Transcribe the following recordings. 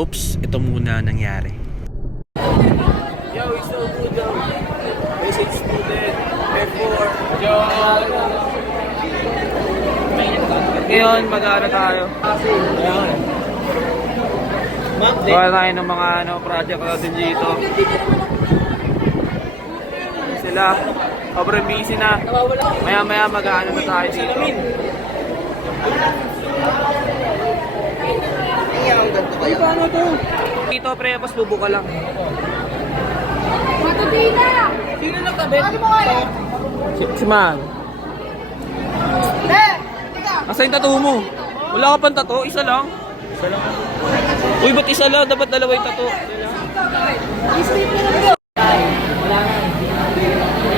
oops, ito muna nangyari. Yo, it's so good though. Message student, F4. Yo! Ngayon, mag-ano tayo? Gawa tayo ng mga project natin dito. Sila, sobrang busy na. Maya-maya mag-ano na tayo dito. Ay, paano to? Dito pre, pas bubuka lang. Matubina! Sino nagtabi? Ano mo kayo? Si Man. Asa yung tattoo mo? Wala ka pang tattoo? Isa lang? Isa lang. Uy, ba't isa lang? Dapat dalawa yung tattoo. Wala nga.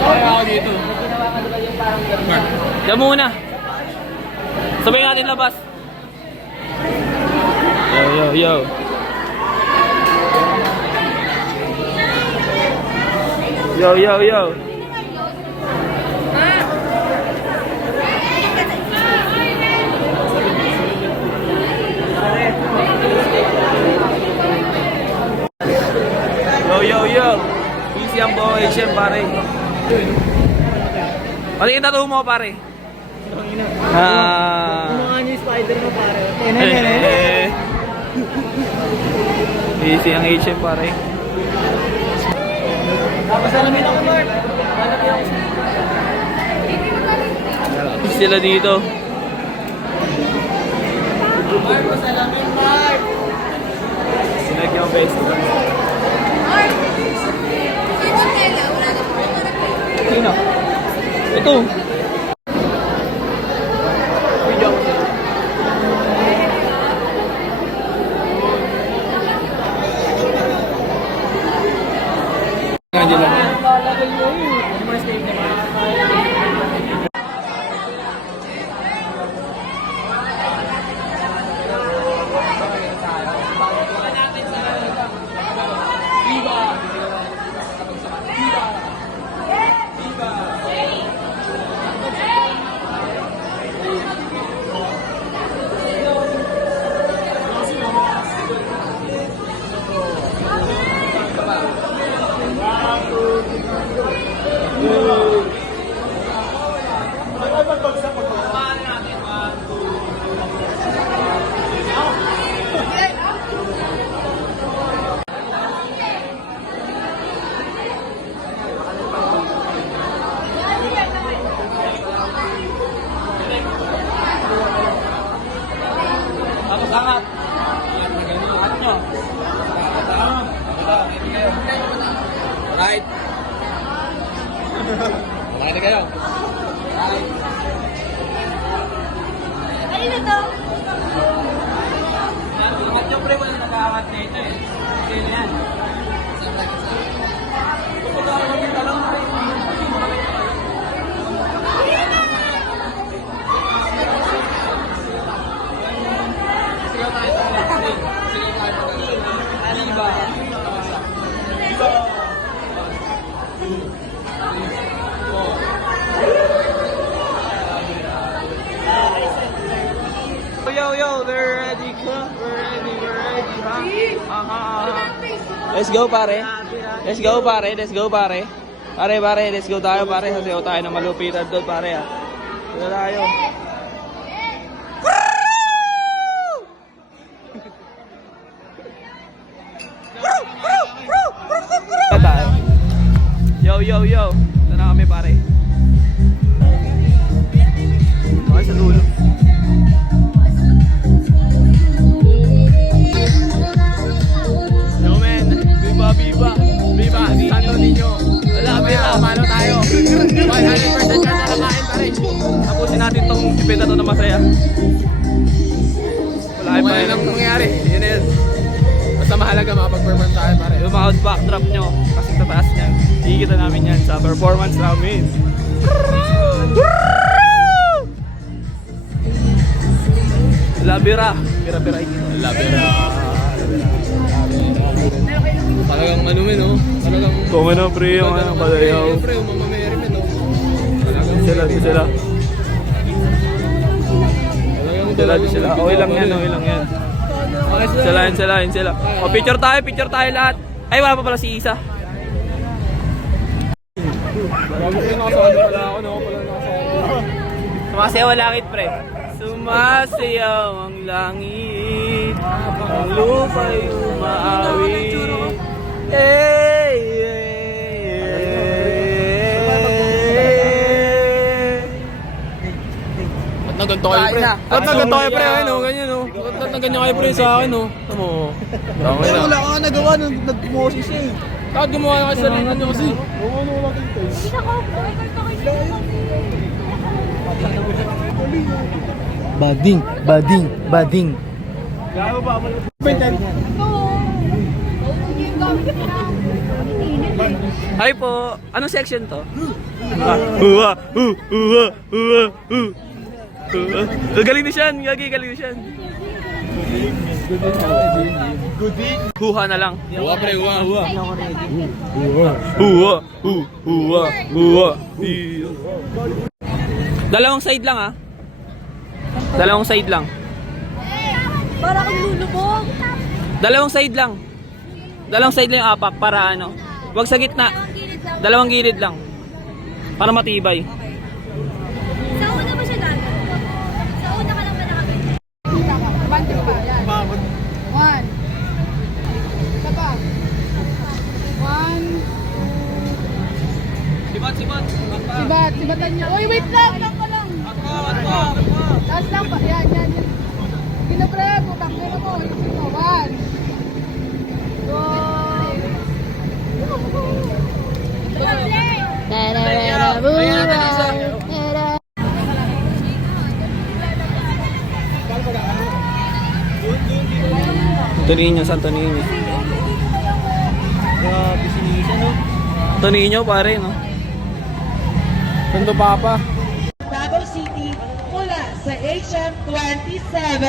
Wala ako dito. Ginawa ka diba yung parang gano'n? Diyan muna. Sabay natin labas. Yo. Yo. Yo. Easy ang boy, HM pare. Ano yung tattoo mo pare? Kumakan yung spider mo pare. Easy ang HM pare. Napasalamin ako Lord. Sila dito. Mark, pasalamin Mark. Sinag yung best. Sino? Ito. Video. Ngayon lang. Tapos angat. Angat nyo. Right. Kumain na kayo. Right. Ano na to? Angat nyo pre, wala nag-aangat dito eh. Sige yan. Yo, they're ready, huh? We're ready, huh? Let's go, pare. Let's go, pare. Pare, let's go tayo, pare. Sasayaw tayo ng malupitan doon, pare, ha. Dito tayo. Yo. Ito na kami, pare. Okay, sa dulo. Yo, man. Viva. Santo Niño. Wala, mano tayo. 100% ka na nakain, pare. Tapusin natin tong ipita to na masaya. Wala pa yun ang nangyari. Yun na yun. Basta mahalaga makapag-perform tayo, pare. Yung mga backdrop nyo, kasi tataas niyan. Higita namin yan sa performance namin. Labira. Pira-pira. Talagang manumin, no? Talagang... Kung ano pre, yung ano kalayaw. Pre, umamameri men, no? Sila. Okay lang yan. Sila. O, picture tayo lahat. Ay, wala pa pala si Isa. Sumasayaw ang langit, pre. Sumasayaw ang langit, ang lupa'y umaawit. Ba't na ganito kayo, pre? Ba't na ganito kayo, pre? Ano, ganyan, no? Ba't na ganyan kayo, pre, sa akin, no? Tamo. Pero wala ka nagawa nung nag-motion siya eh. Bakit gumawa kayo sa sarili nyo kasi? Bading. Hi po. Anong section to? Galing ni Sean. Galing ni Sean. Huha na lang. Huwa, pre, huwa. Huwa. Dalawang side lang, ah. Dalawang side lang. Para kang lulubog. Dalawang side lang yung apak para ano. Huwag sa gitna. Dalawang gilid lang. Para matibay. Sa una ba siya dagat? Sa una ka lang ba nakabit? Banting pa, yan. One. Isa pa. One. Sibatan niya. Uy, wait lang! Lang ka lang. Taas lang pa. Yan. Pinabre mo, bakero mo. Isip mo. One. Santo Niño. Grabe si Nisa, no? Santo Niño, pare, no? Santo Papa. Davao City mula sa HM27.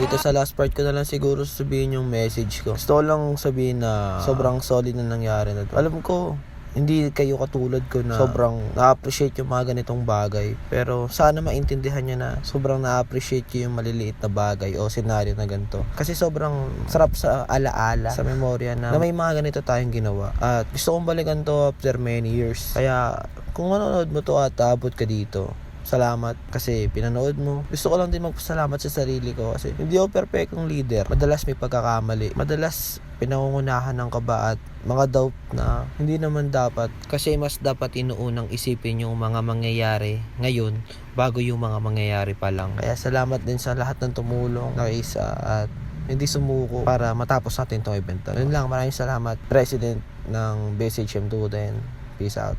Dito sa last part ko na lang siguro sabihin yung message ko. Gusto ko lang sabihin na sobrang solid na nangyari na to. Alam ko, hindi kayo katulad ko na sobrang na-appreciate yung mga ganitong bagay. Pero sana maintindihan nyo na sobrang na-appreciate yung maliliit na bagay o senaryo na ganito. Kasi sobrang sarap sa alaala, sa memorya na may mga ganito tayong ginawa. At gusto kong balikan to after many years. Kaya kung manonood mo to at aabot ka dito, salamat kasi pinanood mo. Gusto ko lang din magpasalamat sa sarili ko kasi hindi ako perfectong leader. Madalas may pagkakamali. Madalas pinangungunahan ng kaba at mga doubt na hindi naman dapat. Kasi mas dapat inuunang isipin yung mga mangyayari ngayon bago yung mga mangyayari pa lang. Kaya salamat din sa lahat ng tumulong na isa at hindi sumuko para matapos natin itong event. Yun lang, maraming salamat. President ng BSHM2 din. Peace out.